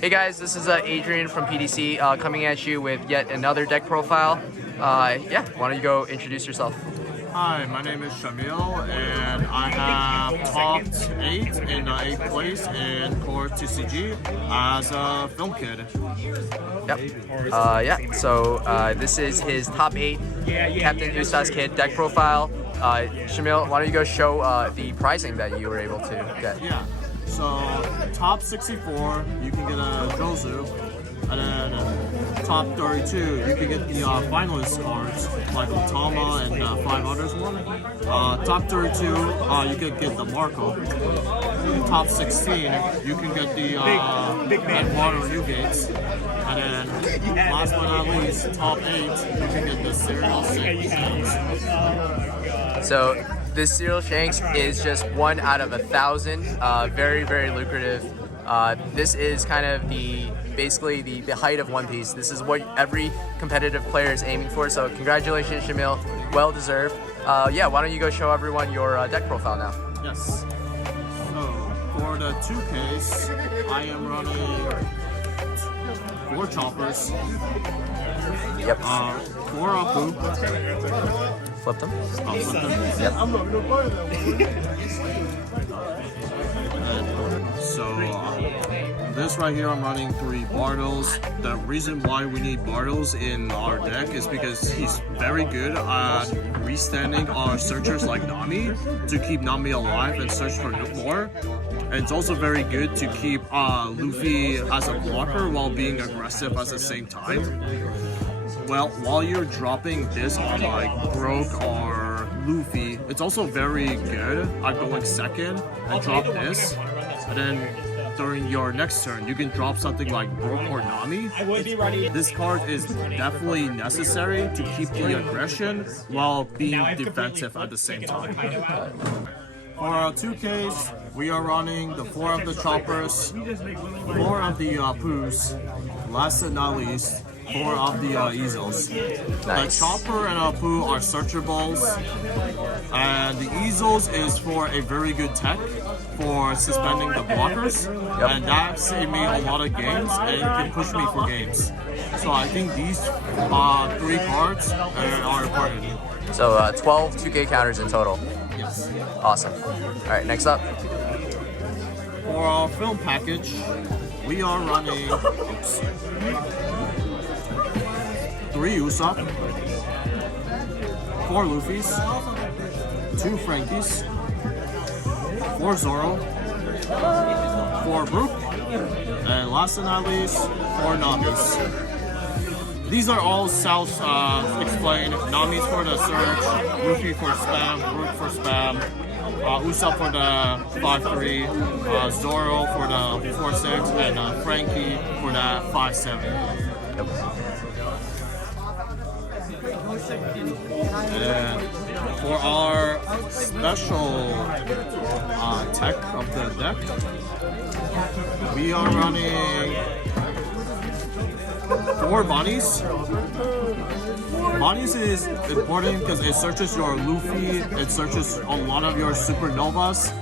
Hey guys, this is Adrian from PDC coming at you with yet another deck profile. Yeah, why don't you go introduce yourself? Hi, my name is Shamil, and I have topped 8 in 8th place in Core TCG as a film kid. Yep. Yeah, so this is his top 8 Captain Usta's Kid deck profile. Shamil, why don't you go show the pricing that you were able to get? Yeah, so top 64, you can get a Jozu, and then top 32, you can get the finalist cards, like Utama and 5 others more. Top 32, you can get the Marco. Top 16, you can get the Water New Gates. And then, last but not least, top 8, you can get the Serial Shanks. So this Serial Shanks is just 1 out of 1,000. Very, very lucrative. This is kind of basically the height of One Piece. This is what every competitive player is aiming for. So congratulations, Shamil. Well deserved. Yeah, why don't you go show everyone your deck profile now? Yes. So for the 2Ks, I am running 4 choppers. Yep. 4 Apu. Flip them. I'll flip them. Yep. So this right here, I'm running 3 Bartles. The reason why we need Bartles in our deck is because he's very good at restanding our searchers like Nami to keep Nami alive and search for more. And it's also very good to keep Luffy as a blocker while being aggressive at the same time. Well, while you're dropping this on like Broke or Luffy, it's also very good at going second and drop this. And then during your next turn, you can drop something like Broke or Nami. This card is definitely necessary to keep the aggression while being defensive at the same time. For our 2Ks, we are running the 4 of the choppers, 4 of the Poos, last but not least, 4 of the easels. Nice. The chopper and Apu are searchables, and the easels is for a very good tech for suspending the blockers, and that saved me a lot of games and it can push me for games. So I think these 3 cards are important. So 12 2K counters in total. Yes. Awesome. All right, next up. For our film package, we are running 3 Usopp, 4 Luffys, 2 Frankies, 4 Zoro, 4 Brook, and last but not least, 4 Namis. These are all self-explained. Namis for the search, Luffy for spam, Brook for spam, Usopp for the 5-3, Zoro for the 4-6, and Frankie for the 5-7. Yep. And for our special tech of the deck, we are running 4 Bonnies. Bonnies is important because it searches your Luffy, it searches a lot of your supernovas.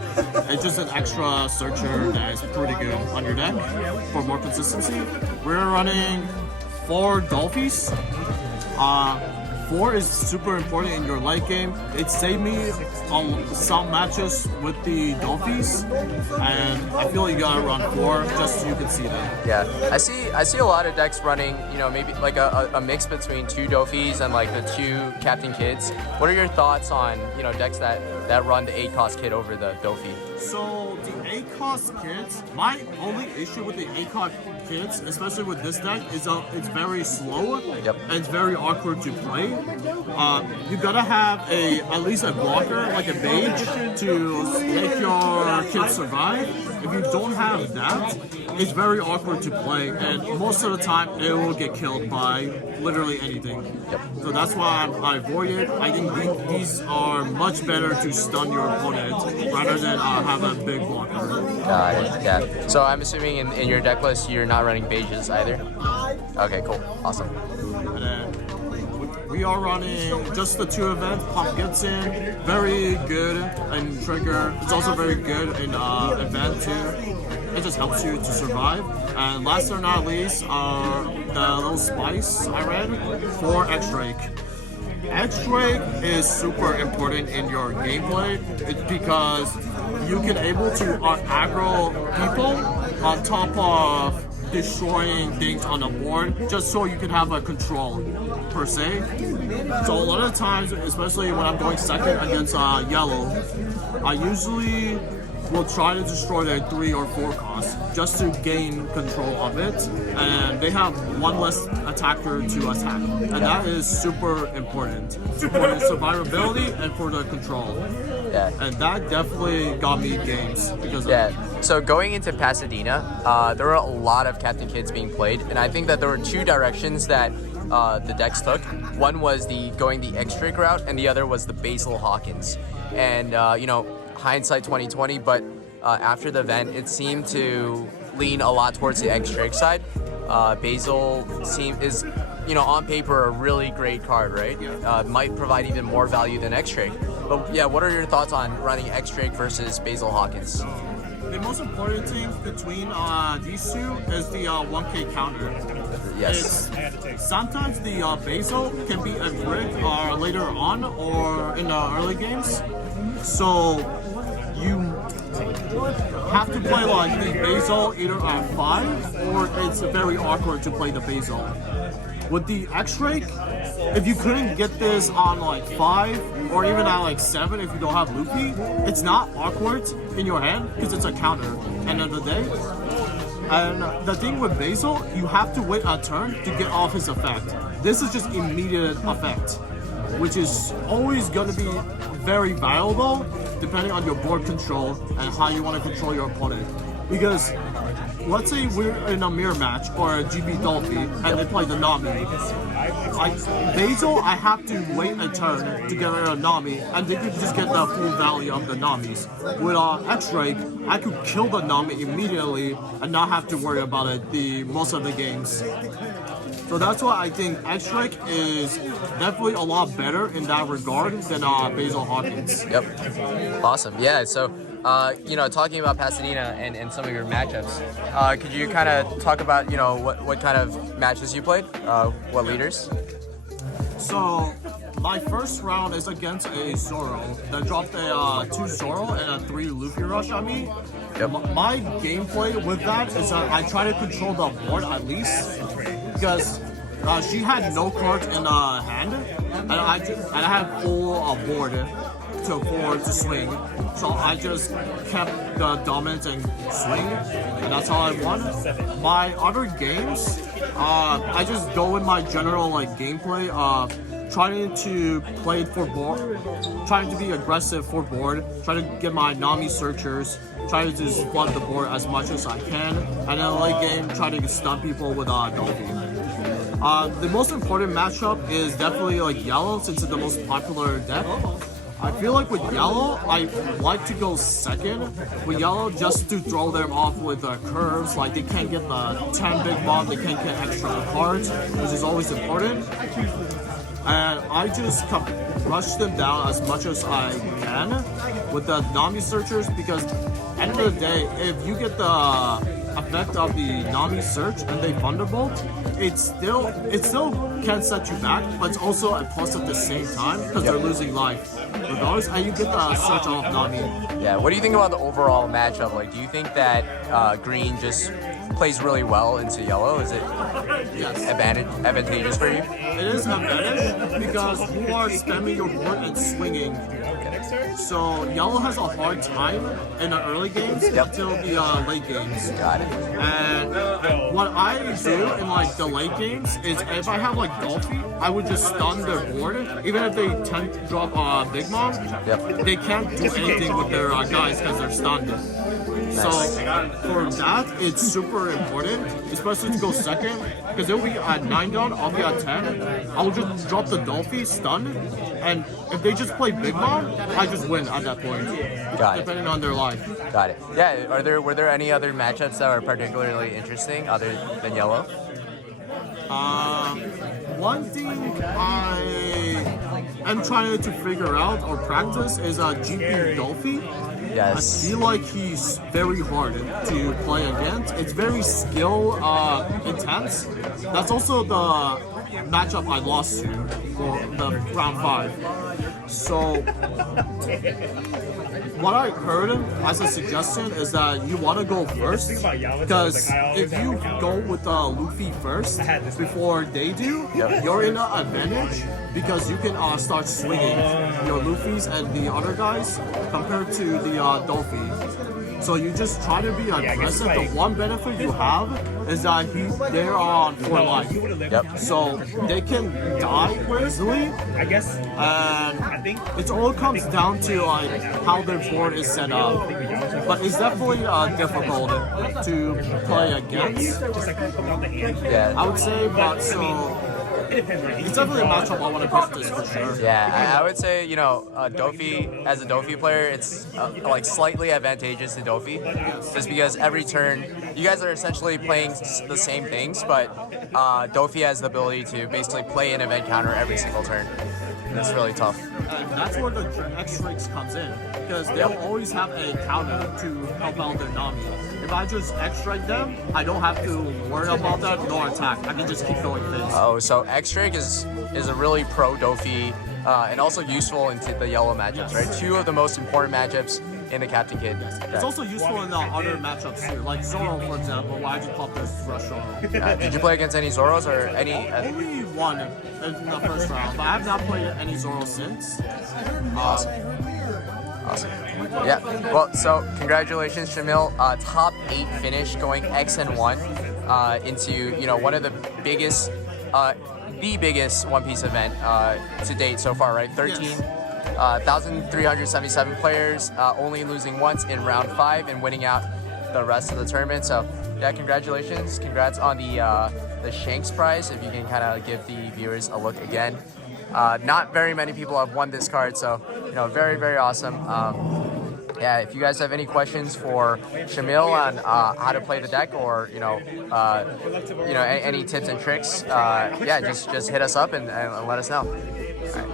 It's just an extra searcher that is pretty good on your deck for more consistency. We're running 4 Doffys. 4 is super important in your late game. It saved me on some matches with the Doffys, and I feel you gotta run 4 just so you can see them. Yeah, I see a lot of decks running, you know, maybe like a mix between 2 Doffys and like the 2 Captain Kids. What are your thoughts on, you know, decks that run the 8-cost kit over the Doffy? So the 8-cost kits, my only issue with the 8-cost kits, especially with this deck, is it's very slow. Yep. And it's very awkward to play. You gotta have at least a blocker, like a mage, to make your kit survive. If you don't have that, it's very awkward to play, and most of the time it will get killed by literally anything. Yep. So that's why I avoid it. I think these are much better to stun your opponent rather than have a big blocker. Got it. Yeah. So I'm assuming in your deck list you're not running Beiges either. Okay. Cool. Awesome. And then We are running just the 2 events. Pump gets in, very good in trigger. It's also very good in event too. It just helps you to survive. And last but not least, the little spice I read for X-Drake. X-Drake is super important in your gameplay. It's because you can able to aggro people on top of destroying things on the board, just so you can have a control per se. So a lot of times, especially when I'm going second against yellow, I usually will try to destroy their 3 or 4 costs just to gain control of it, and they have 1 less attacker to attack, and that is super important for the survivability and for the control. Yeah. And that definitely got me games because of Yeah. So going into Pasadena, there were a lot of Captain Kids being played, and I think that there were 2 directions that the decks took. One was going the X-Drake route, and the other was the Basil Hawkins. And hindsight 2020, but after the event, it seemed to lean a lot towards the X-Drake side. Basil is on paper a really great card, right? Might provide even more value than X-Drake. But yeah, what are your thoughts on running X-Drake versus Basil Hawkins? The most important thing between these 2 is the 1K counter. Yes. Sometimes the Basil can be a brick later on or in the early games. So you have to play like the Basil either at 5 or it's very awkward to play the Basil. With the X-Drake, if you couldn't get this on like 5 or even at like 7 if you don't have Loopy, it's not awkward in your hand because it's a counter end of the day. And the thing with Basil, you have to wait a turn to get off his effect. This is just immediate effect, which is always going to be very valuable depending on your board control and how you want to control your opponent. Because let's say we're in a mirror match or a GB Doffy and they play the Nami. Basil, I have to wait a turn to get rid of Nami, and they could just get the full value of the Namis. With X-Drake, I could kill the Nami immediately and not have to worry about it most of the games. So that's why I think X-Drake is definitely a lot better in that regard than Basil Hawkins. Yep. Awesome. Yeah. So, talking about Pasadena and some of your matchups, could you kind of talk about, what kind of matches you played? What leaders? So, my first round is against a Zoro that dropped a 2 Zoro and a 3 Luffy rush on me. Yep. My gameplay with that is that I try to control the board at least, because she had no cards in hand, and I had full board to afford to swing. So I just kept the dominance and swing, and that's how I won. My other games, I just go with my general gameplay of trying to play for board, trying to be aggressive for board, trying to get my Nami searchers, try to just flood the board as much as I can, and then late game try to stun people with Doffy. The most important matchup is definitely Yellow, since it's the most popular deck. I feel like with Yellow, I like to go second with Yellow just to throw them off with curves. Like they can't get the 10 big bomb, they can't get extra cards, which is always important. And I just rush them down as much as I can with the Nami searchers, because at the end of the day, if you get the effect of the Nami search and they Thunderbolt, it still can set you back, but it's also a plus at the same time because they're losing life regardless, and you get the search off Nami. Yeah, what do you think about the overall matchup? Do you think that green just plays really well into yellow? Is it advantageous for you? It is advantage because you are spamming your board and swinging. So yellow has a hard time in the early games until the late games. Got it. And what I do in the late games is if I have Doffy, I would just stun their board. Even if they tend to drop Big Mom, they can't do anything with their guys because they're stunned. So for that, it's super important, especially to go second, because it'll be at 9 down, I'll be at 10. I'll just drop the Doffy, stun, and if they just play Big Mom, I just win at that point, depending on their life. Got it. Yeah, were there any other matchups that were particularly interesting other than yellow? one thing I am trying to figure out or practice is GP Doffy. Yes. I feel like he's very hard to play against. It's very skill intense. That's also the matchup I lost to for the round 5. So what I heard as a suggestion is that you want to go first, because if you go with Luffy first before they do, you're in an advantage because you can start swinging your Luffys and the other guys compared to the Doffy. So you just try to be aggressive. The one benefit you have is that they're on 4 life. Yep. So they can die easily. I guess. And it all comes down to like how their board is set up. But it's definitely difficult to play against. Yeah. I would say, but so it's definitely a matchup I want to practice for sure. Yeah, I would say, you know, Doffy, as a Doffy player, it's like slightly advantageous to Doffy, just because every turn, you guys are essentially playing the same things, but Doffy has the ability to basically play an event counter every single turn. And it's really tough. And that's where the X-Strikes comes in, because they'll always have a counter to help out their Nami. If I just X-Strike them, I don't have to worry about that, nor attack. I can just keep going things. Oh, so X-Strike is a really pro Doffy and also useful into the yellow matchups, right? 2 of the most important matchups in the Captain Kid. It's also useful in the other matchups too, like Zoro, for example, where I just popped this Rush Zoro. Did you play against any Zoros or any? Only one in the first round, but I have not played any Zoro since. Awesome. Yeah. Well, so congratulations, Shamil. Top 8 finish, going XN1 into one of the biggest One Piece event to date so far, right? 1,377 players, only losing once in round 5 and winning out the rest of the tournament. So yeah, congratulations. Congrats on the Shanks prize. If you can kind of give the viewers a look again. Not very many people have won this card, so very, very awesome. Yeah, if you guys have any questions for Shamil on how to play the deck, or any tips and tricks, yeah, just hit us up and let us know. All right.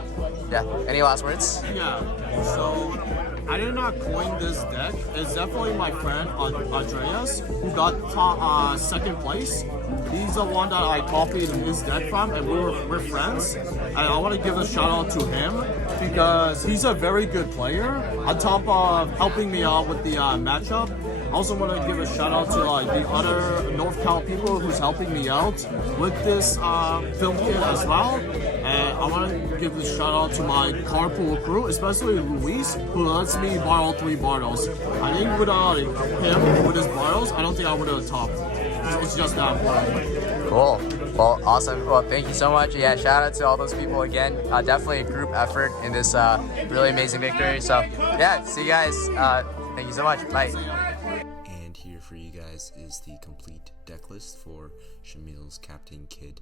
Yeah. Any last words? Yeah. So I did not coin this deck. It's definitely my friend Andreas who got second place. He's the one that I copied his deck from, and we're friends. And I want to give a shout out to him because he's a very good player. On top of helping me out with the matchup, I also want to give a shout out to the other North Cal people who's helping me out with this film kit as well. And I want to give a shout out to my carpool crew, especially Luis, who lets me borrow 3 Bartles. I think without him with his Bartles, I don't think I would have topped. It's just that important. Cool. Well, awesome. Well, thank you so much. Yeah, shout out to all those people again. Definitely a group effort in this really amazing victory. So yeah, see you guys. Thank you so much. Bye. And here for you guys is the complete deck list for Shamil's Captain Kid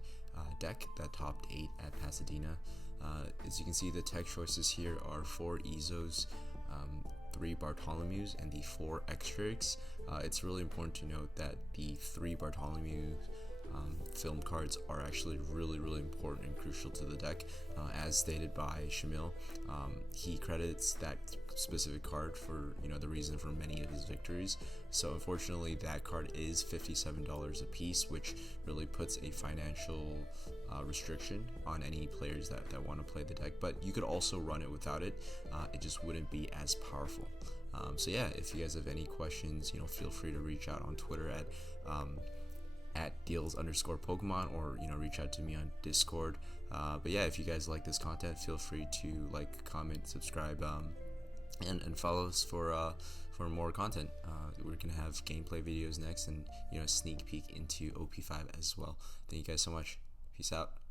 deck that topped 8 at Pasadena. As you can see, the tech choices here are 4 Izos, 3 Bartholomews, and the 4 X-Tricks. It's really important to note that the 3 Bartholomew film cards are actually really important and crucial to the deck, as stated by Shamil. He credits that specific card for the reason for many of his victories. So unfortunately, that card is $57 a piece, which really puts a financial restriction on any players that want to play the deck. But you could also run it without it. It just wouldn't be as powerful. So yeah, if you guys have any questions, feel free to reach out on Twitter at deals_Pokemon, or reach out to me on Discord. But yeah, if you guys like this content, feel free to like, comment, subscribe, and follow us for more content. We're gonna have gameplay videos next, and sneak peek into OP5 as well. Thank you guys so much. Peace out.